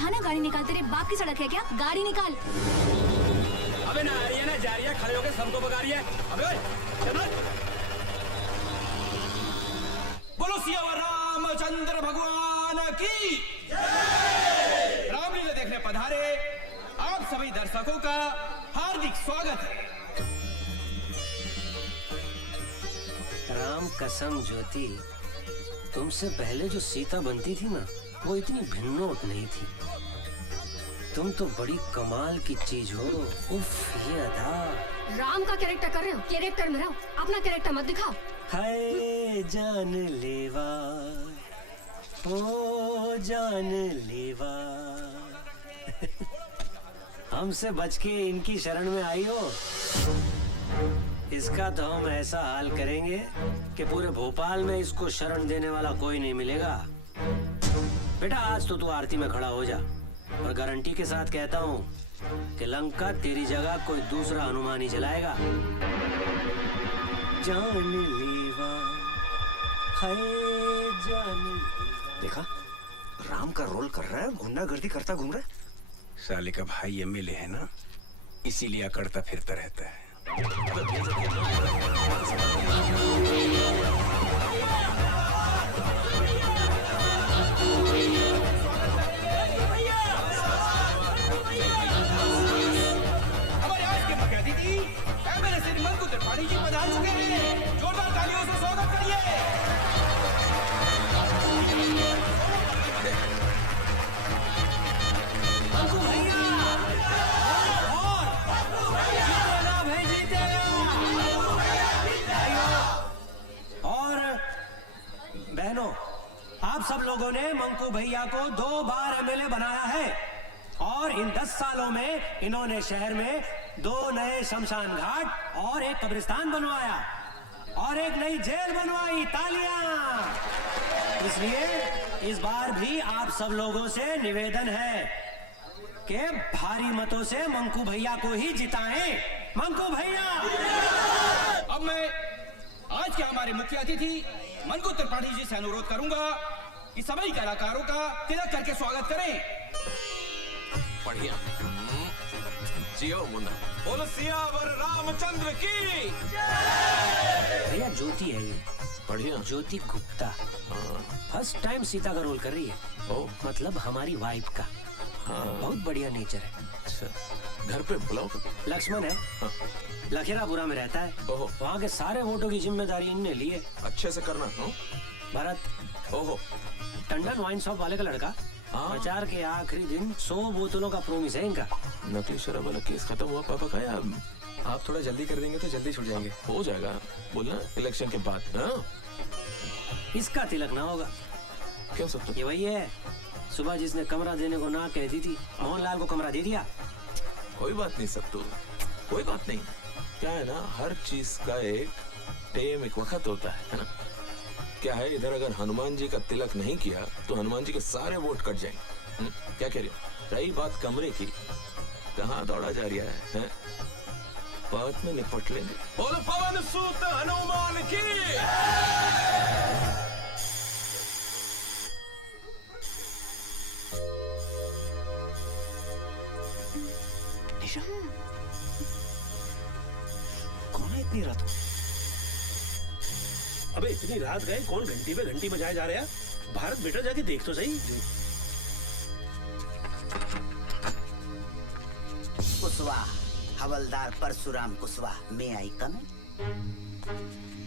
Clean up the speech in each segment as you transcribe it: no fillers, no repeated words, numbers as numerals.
कहा ना गाड़ी निकाल, तेरे बाप की सड़क है क्या? गाड़ी निकाल। अबे ना आ रही है ना जा रही है, खड़े होके सबको भगा रही है। अबे चलो। बोलो सियावर रामचंद्र भगवान की जय। रामलीला देखने पधारे आप सभी दर्शकों का हार्दिक स्वागत है। राम कसम ज्योति, तुमसे पहले जो सीता बनती थी ना, वो इतनी भिन्नोट नहीं थी। तुम तो बड़ी कमाल की चीज हो। उफ, ये अदा। राम का कैरेक्टर कर रहे हो, कैरेक्टर में रहो, अपना कैरेक्टर मत दिखाओ। हाय जान लेवा, ओ जान लेवा। हमसे बच के इनकी शरण में आई हो। इसका तो हम ऐसा हाल करेंगे कि पूरे भोपाल में इसको शरण देने वाला कोई नहीं मिलेगा। बेटा आज तो तू आरती में खड़ा हो जा, और गारंटी के साथ कहता हूँ कि लंका तेरी जगह कोई दूसरा हनुमान ही चलाएगा। जान लेवा, हाय जान लेवा। देखा, राम का रोल कर रहा है, गुंडागर्दी करता घूम रहा है। साले का भाई एमएलए है ना, इसीलिए अकड़ता फिरता रहता है। हमारे आज के मुख्य अतिथि एमएलए श्री मंकू त्रिपाठी जी पधार चुके हैं। जोरदार तालियों से स्वागत करिए। मंकू भैया बहनों, आप सब लोगों ने मंकू भैया को 2 बार एमएलए बनाया है, और इन 10 सालों में इन्होंने शहर में 2 नए शमशान घाट और एक कब्रिस्तान बनवाया और एक नई जेल बनवाई। तालियां! इसलिए इस बार भी आप सब लोगों से निवेदन है कि भारी मतों से मंकू भैया को ही जिताएं। मंकू भैया! अब मैं आज के हमारे मुख्य अतिथि मंकू त्रिपाठी जी से अनुरोध करूंगा कि सभी कलाकारों का तिलक करके स्वागत करें। बढ़िया। जियो मुन्ना। बोलो सियावर रामचंद्र की भैया ज्योति है ये, बढ़िया। ज्योति गुप्ता फर्स्ट टाइम सीता का रोल कर रही है। ओ, मतलब हमारी वाइफ का। हाँ। बहुत बढ़िया नेचर है। अच्छा, घर पे बुलाओ। लक्ष्मण है। हाँ। लखेरापुरा में रहता है। ओहो। वहाँ के सारे वोटों की जिम्मेदारी इनने ली है। अच्छे से करना। भरत। ओहो। टंडन वाइन शॉप वाले का लड़का। हाँ। प्रचार के आखिरी दिन 100 बोतलों का प्रोमिस है इनका। नकली शराब वाला केस खत्म हुआ पापा का? या आप थोड़ा जल्दी कर देंगे तो जल्दी छूट जाएंगे। हो जाएगा, बोलना इलेक्शन के बाद। हाँ? इसका तिलक ना होगा। क्यों सब तो? ये वही है, सुबह जिसने कमरा देने को ना कह दी थी, मोहनलाल को कमरा दे दिया। कोई बात नहीं सब तो, कोई बात नहीं। क्या है ना, हर चीज का एक टेम, एक वक्त होता है ना। क्या है, इधर अगर हनुमान जी का तिलक नहीं किया तो हनुमान जी के सारे वोट कट जाएंगे। क्या कह रहे हो? रही बात कमरे की, कहाँ दौड़ा जा रहा है? बाद में निपट लेंगे। बोलो पवन सूत हनुमान की। निशा, कौन है इतनी रात को? अबे इतनी रात गए, कौन घंटी पे घंटी बजाए जा रहे हैं? भारत बेटा जाके देख तो सही। कुशवाहा, हवलदार परशुराम कुशवाहा, मैं आई कम।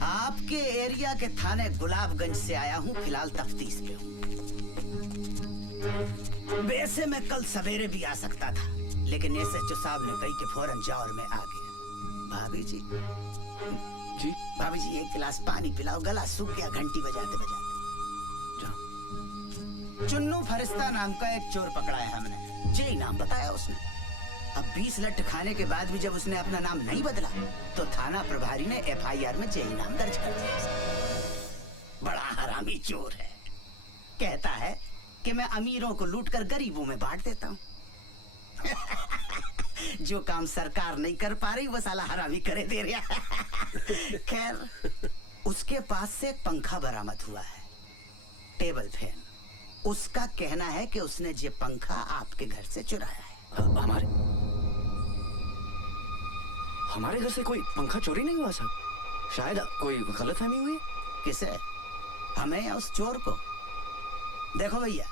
आपके एरिया के थाने गुलाबगंज से आया हूँ, फिलहाल तफ्तीश पे हूँ। वैसे मैं कल सवेरे भी आ सकता था, लेकिन एसएचओ साहब ने कही कि फौरन जाओ और मैं आ गया। भाभी जी भाभी जी, एक गिलास पानी पिलाओ, गला सूख गया घंटी बजाते बजाते। जाओ। चुन्नू फरिश्ता नाम का एक चोर पकड़ा है हमने, जी नाम बताया उसने। अब 20 लठ खाने के बाद भी जब उसने अपना नाम नहीं बदला तो थाना प्रभारी ने एफआईआर में जेई नाम दर्ज कर दिया। बड़ा हरामी चोर है। कहता है कि मैं अमीरों को लूटकर गरीबों में बांट देता हूँ। जो काम सरकार नहीं कर पा रही वो साला हरामी करे दे रहा। खैर, उसके पास से एक पंखा बरामद हुआ है, टेबल फैन, उसका कहना है कि उसने ये पंखा आपके घर से चुराया है। हमारे घर से कोई पंखा चोरी नहीं हुआ साहब। शायद कोई गलतफहमी हुई। किसे? हमें या उस चोर को? देखो भैया,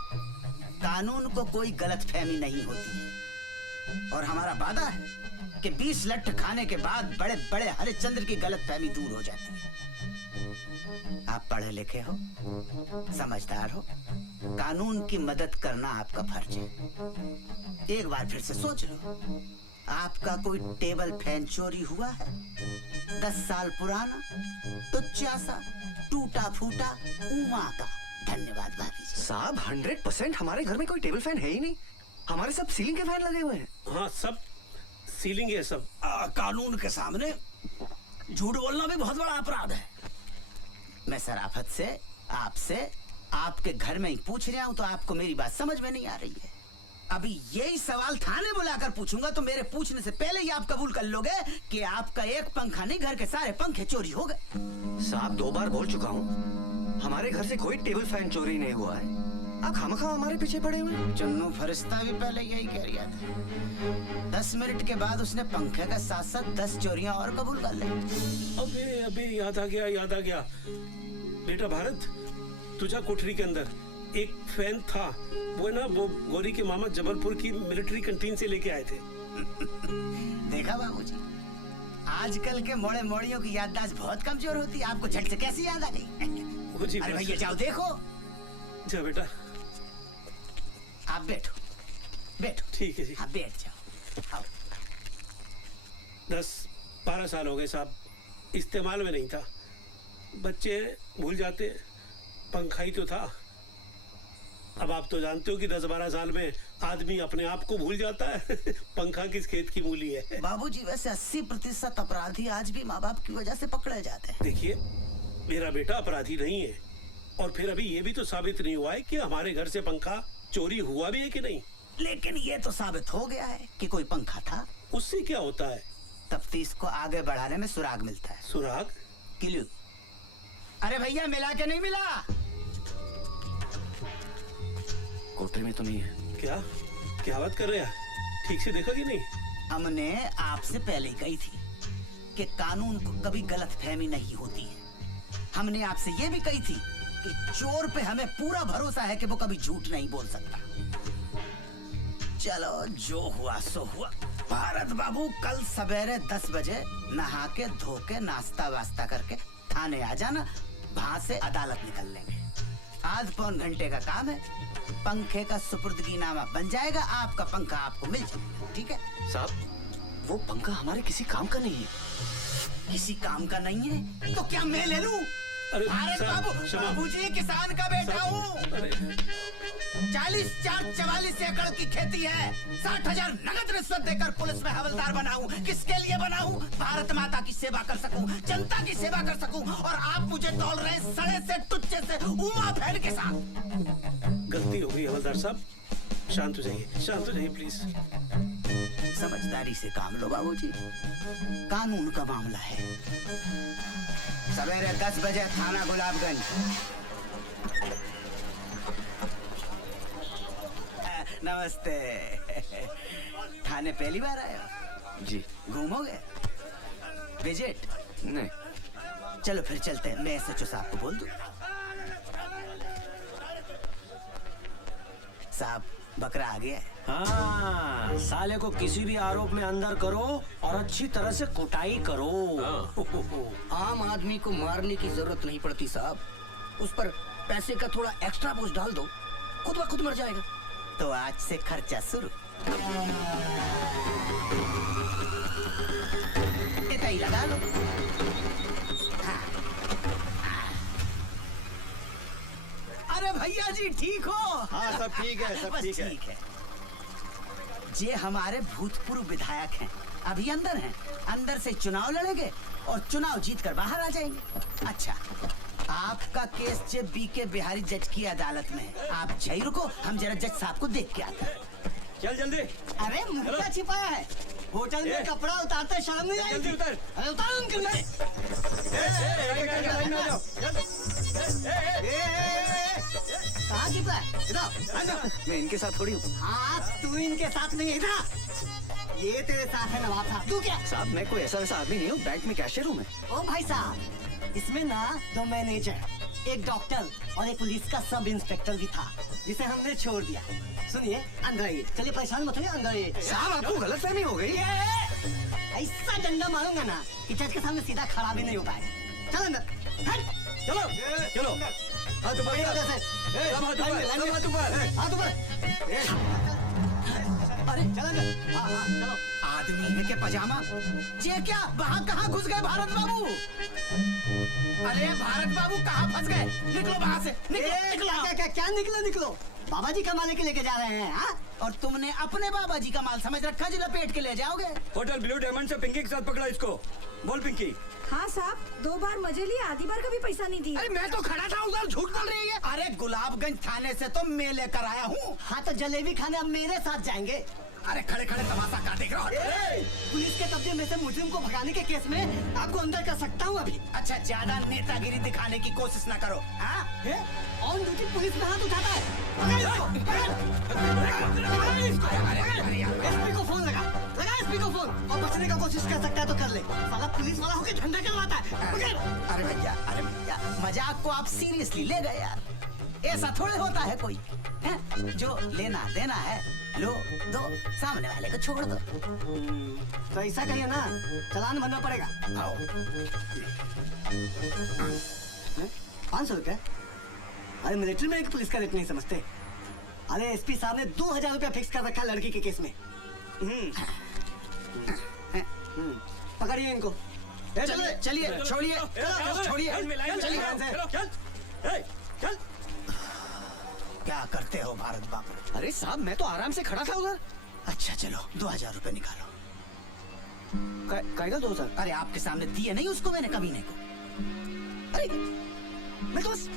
कानून को कोई गलतफहमी नहीं होती है और हमारा वादा है कि 20 लठ खाने के बाद बड़े बड़े हरिश्चंद्र की गलतफहमी दूर हो जाती है। आप पढ़े लिखे हो, समझदार हो, कानून की मदद करना आपका फर्ज है। एक बार फिर से सोच लो, आपका कोई टेबल फैन चोरी हुआ है? 10 साल पुराना, टुच्चा सा, टूटा फूटा, उमा का। धन्यवाद भाभी जी। साहब 100% हमारे घर में कोई टेबल फैन है ही नहीं। हमारे सब सीलिंग के फैन लगे हुए हैं। हाँ, सब सीलिंग है सब। कानून के सामने झूठ बोलना भी बहुत बड़ा अपराध है। मैं शराफत से आपसे आपके घर में ही पूछ रहा हूँ तो आपको मेरी बात समझ में नहीं आ रही है। अभी यही सवाल थाने बुलाकर पूछूंगा तो मेरे पूछने से पहले ही आप कबूल कर लोगे कि आपका एक पंखा नहीं, घर के सारे पंखे चोरी हो गए। साहब 2 बार बोल चुका हूँ, हमारे घर से कोई टेबल फैन चोरी नहीं हुआ है। आप खामखा हमारे पीछे पड़े हुए हैं। चन्नू फरिश्ता भी पहले यही कह रहा था। 10 मिनट के बाद उसने पंखे के साथ साथ 10 चोरियां और कबूल कर ली। अबे याद आ गया। बेटा भारत, तुझा कोठरी के अंदर एक फैन था, वो ना वो गौरी के मामा जबलपुर की मिलिट्री कैंटीन से लेके आए थे। देखा बाबूजी, आजकल के मोड़े मोड़ियों की याददाश्त बहुत कमजोर होती है। आपको झट से कैसी याद आ गई? अरे भैया जाओ देखो। जा बेटा, आप बैठो। ठीक है जी। आप बैठ जाओ। आओ। 10-12 साल हो गए साहब, इस्तेमाल में नहीं था। बच्चे भूल जाते, पंखा ही तो था। अब आप तो जानते हो कि 10-12 साल में आदमी अपने आप को भूल जाता है। पंखा किस खेत की मूली है। बाबूजी वैसे 80% अपराधी आज भी माँ बाप की वजह से पकड़े जाते हैं। देखिए, मेरा बेटा अपराधी नहीं है और फिर अभी ये भी तो साबित नहीं हुआ है कि हमारे घर से पंखा चोरी हुआ भी है कि नहीं। लेकिन ये तो साबित हो गया है कि कोई पंखा था। उससे क्या होता है? तफ्तीश को आगे बढ़ाने में सुराग मिलता है। सुराग? क्लू। अरे भैया मिला के नहीं मिला? कोठरी में तो नहीं है। क्या बात कर रहे हैं? ठीक से देखा कि नहीं? हमने आपसे पहले ही कही थी कि कानून को कभी गलतफहमी नहीं होती है। हमने आपसे ये भी कही थी कि चोर पे हमें पूरा भरोसा है कि वो कभी झूठ नहीं बोल सकता। चलो जो हुआ सो हुआ। भारत बाबू कल सवेरे 10 बजे नहा के धो के नाश्ता वास्ता करके थाने आ जाना, वहां से अदालत निकल लेंगे। आध पौन घंटे का काम है, पंखे का सुपुर्दगीनामा बन जाएगा, आपका पंखा आपको मिल जाएगा। ठीक है साहब वो पंखा हमारे किसी काम का नहीं है। किसी काम का नहीं है तो क्या मैं ले लूं? अरे भारत बाबू, बाबूजी किसान का बेटा हूँ। 44 एकड़ की खेती है। 60,000 नगद रिश्वत देकर पुलिस में हवलदार बना हूँ। किसके लिए बना हूँ? भारत माता की सेवा कर सकूं, जनता की सेवा कर सकूं। और आप मुझे तौल रहे सड़े से टुच्चे से उमा फैन के साथ। गलती हो गई हवलदार साहब, शांत हो जाइए प्लीज। समझदारी से काम लो बाबूजी, कानून का मामला है। सवेरे 10 बजे थाना गुलाबगंज। नमस्ते। थाने पहली बार आए हो? जी। घूमोगे? विजिट? नहीं। चलो फिर चलते हैं, मैं एसएचओ साहब को बोल दूं। साहब बकरा आ गया है। हाँ, साले को किसी भी आरोप में अंदर करो और अच्छी तरह से कुटाई करो। आम आदमी को मारने की जरूरत नहीं पड़ती साहब, उस पर पैसे का थोड़ा एक्स्ट्रा बोझ डाल दो, खुद ब खुद मर जाएगा। तो आज से खर्चा शुरू। इतना ही लगा लो। अरे भैया जी ठीक हो? हाँ सब ठीक है, सब बस ठीक है। ठीक है। ये हमारे भूतपूर्व विधायक हैं, अभी अंदर हैं। अंदर से चुनाव लड़ेंगे और चुनाव जीत कर बाहर आ जाएंगे। अच्छा, आपका केस जे बीके बिहारी जज की अदालत में है। आप जय रुको, हम जरा जज साहब को देख के आते हैं। चल जल्दी। अरे मुंह क्या छिपाया है? होटल में कपड़ा उतारते शर्म नहीं आई? जल्दी उतर। अरे उतारो अंकल मैं। लाइन में आ जाओ। कहाँ चुप रह, इधर। मैं इनके साथ थोड़ी हूँ हाँ, तू इनके साथ नहीं है, इधर। ये तेरे साथ है नवाब साहब। तू क्या? साहब, मैं कोई ऐसा वैसा आदमी नहीं हूँ, बैंक में कैशियर हूँ मैं। ओ भाई साहब, इसमें ना 2 मैनेजर, एक डॉक्टर और एक पुलिस का सब इंस्पेक्टर भी था, जिसे हमने छोड़ दिया। सुनिए, अंदर आइए। चलिए, परेशान मत होइए, अंदर आइए। साहब, आपको गलतफहमी हो गई। ऐसा डंडा मारूंगा ना कि जज के सामने सीधा खड़ा भी नहीं हो पाएगा। चल अंदर, हट। चलो चलो। हाथ ऊपर बढ़िया कर। उधर से। सब हाथ ऊपर, सब हाथ ऊपर। हाथ ऊपर। अरे चल अंदर। हाँ हाँ चलो। आदमी है के पजामा? ये क्या, वहाँ कहाँ घुस गए भारत बाबू? अरे भारत बाबू कहाँ फंस गए? निकलो वहाँ से, निकलो। क्या निकलो? बाबा जी का माल के लेके जा रहे हैं, हाँ? और तुमने अपने बाबा जी का माल समझ रखा जो लपेट के ले जाओगे? होटल ब्लू डायमंड से पिंकी के साथ पकड़ा इसको। बोल पिंकी। हाँ साहब, 2 बार मजे लिए, आधी बार का भी पैसा नहीं दिया। अरे मैं तो खड़ा था उधर, झूठ बोल रही है। अरे गुलाबगंज थाने से तो मैं लेकर आया हूँ। हाँ तो जलेबी खाने अब मेरे साथ जाएंगे। अरे खड़े खड़े तमाशा का देख रहा हो? पुलिस के कब्जे में से मुजरिम को भगाने के केस में आपको अंदर कर सकता हूँ अभी। अच्छा, ज्यादा नेतागिरी दिखाने की कोशिश न करो। हाँ? ऑन ड्यूटी पुलिस में हाथ उठाता है। एसपी को फोन लगा एसपी को फोन, और बचने का कोशिश कर सकता है तो कर ले। साला पुलिस वाला होकर झंडा करवाता है। अरे भैया, मजाक को आप सीरियसली ले गए यार। ऐसा थोड़े होता है कोई है? जो लेना देना है लो दो, सामने वाले को छोड़ दो। तो ऐसा कहिए ना, चालान भरना पड़ेगा। आओ। 500 रुपया? अरे मिलिट्री में एक पुलिस का रेट नहीं समझते। अरे एसपी साहब ने 2000 रुपया फिक्स कर रखा लड़की के केस में। पकड़िए इनको। चलिए, छोड़िए, चल। क्या करते हो भारत बाबू? अरे साहब, मैं तो आराम से खड़ा था उधर। अच्छा चलो, 2000 रुपए निकालो। कायदा 2000? अरे आपके सामने दिए नहीं उसको मैंने, कमीने को। अरे मैं तो बस,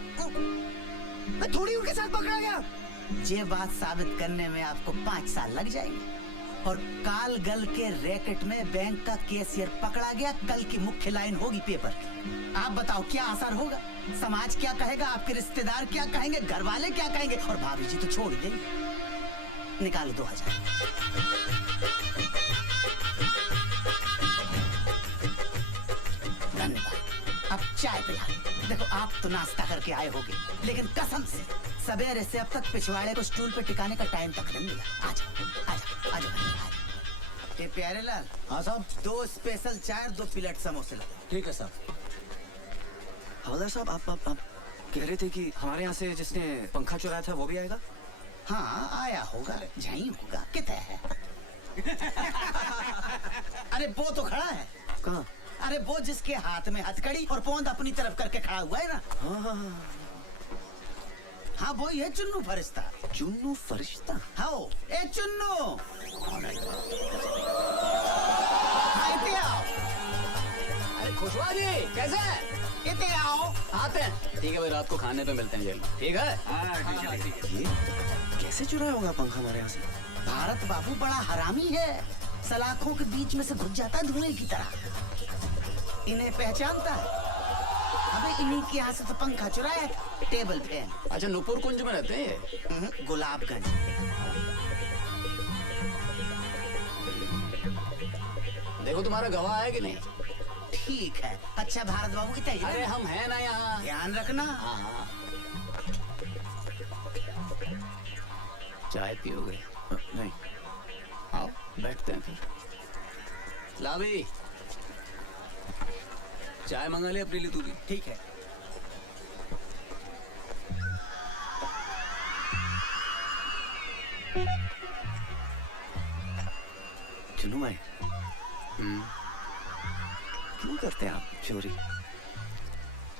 मैं थोड़ी उनके साथ पकड़ा गया। ये बात साबित करने में आपको 5 साल लग जाएंगे। और काल गल के रैकेट में बैंक का कैशियर पकड़ा गया, कल की मुख्य लाइन होगी पेपर की। आप बताओ क्या असर होगा? समाज क्या कहेगा, आपके रिश्तेदार क्या कहेंगे, घर वाले क्या कहेंगे, और भाभी जी तो छोड़ ही देंगे। निकालो 2000। धन्यवाद। अब चाय पिला। देखो, आप तो नाश्ता करके आए होगे, लेकिन कसम से सवेरे से अब तक पिछवाड़े को स्टूल पे टिकाने का टाइम तक नहीं मिला। आजा। ये प्यारे लाल। हाँ साहब। 2 स्पेशल चाय, 2 प्लेट समोसे लो। ठीक है साहब। हवलदार साहब, आप कह रहे थे कि हमारे यहाँ से जिसने पंखा चुराया था वो भी आएगा? हाँ, आया होगा, यहीं होगा। कितना है? अरे वो तो खड़ा है। कहाँ? अरे वो जिसके हाथ में हथकड़ी और पोंद अपनी तरफ करके खड़ा हुआ है ना। हाँ वो ही है चुन्नू फरिश्ता। चुन्नू फरिश्ता? हाँ, ए चुन्नू। इते आओ। अरे खुशवा जी, कैसे हैं? इते आओ। आते हैं। ठीक है भाई, रात को खाने पे मिलते हैं जेल में। ठीक है? ठीक है। कैसे चुराया होगा पंखा हमारे यहाँ से? भारत बाबू बड़ा हरामी है, सलाखों के बीच में से घुस जाता है धुएं की तरह। इन्हें पहचानता है। अबे इन्हीं के यहाँ से तो पंखा चुराया था, टेबल फैन। अच्छा, नूपुर कुंज में रहते हैं? गुलाबगंज। देखो तुम्हारा गवाह है कि नहीं? ठीक है। अच्छा भारत बाबू, इतना अरे हम हैं ना यहाँ। ध्यान रखना। हाँ। चाय पियोगे? नहीं। आओ बैठते हैं फिर। ला भाई, चाय मंगा ले अपने लिए तू भी। ठीक है। चुन्नू भाई, क्यों करते हैं आप चोरी?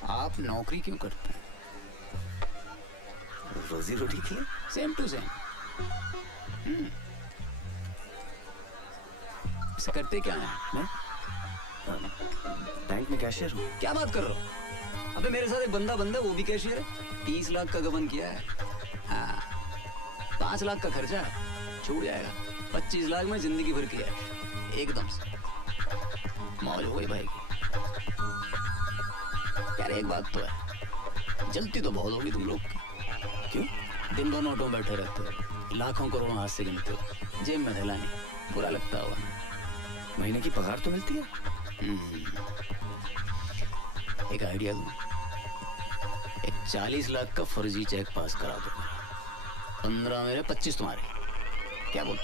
आप नौकरी क्यों करते हैं? रोजी रोटी के लिए। Same to same. इसे करते क्या है? मैं बैंक में कैशियर हूँ। क्या बात कर रहे हो? अबे मेरे साथ एक बंदा वो भी कैशियर है। 30 लाख का गबन किया है। हाँ, 5 लाख का खर्चा छूट जाएगा। 25 लाख में जिंदगी भर की है, एकदम से मौज हो गई भाई की। यार एक बात तो है, जलती तो बहुत होगी तुम लोग की। क्यों? दिन भर नोटों में बैठे रहते हो, लाखों करोड़ों हाथ से गिनते हो, जेब में थैला नहीं, बुरा लगता होगा ना। महीने की पगार तो मिलती है। एक आइडिया दूं, एक 40 लाख का फर्जी चेक पास करा दो, 15 मेरे 25 तुम्हारे, क्या बोल?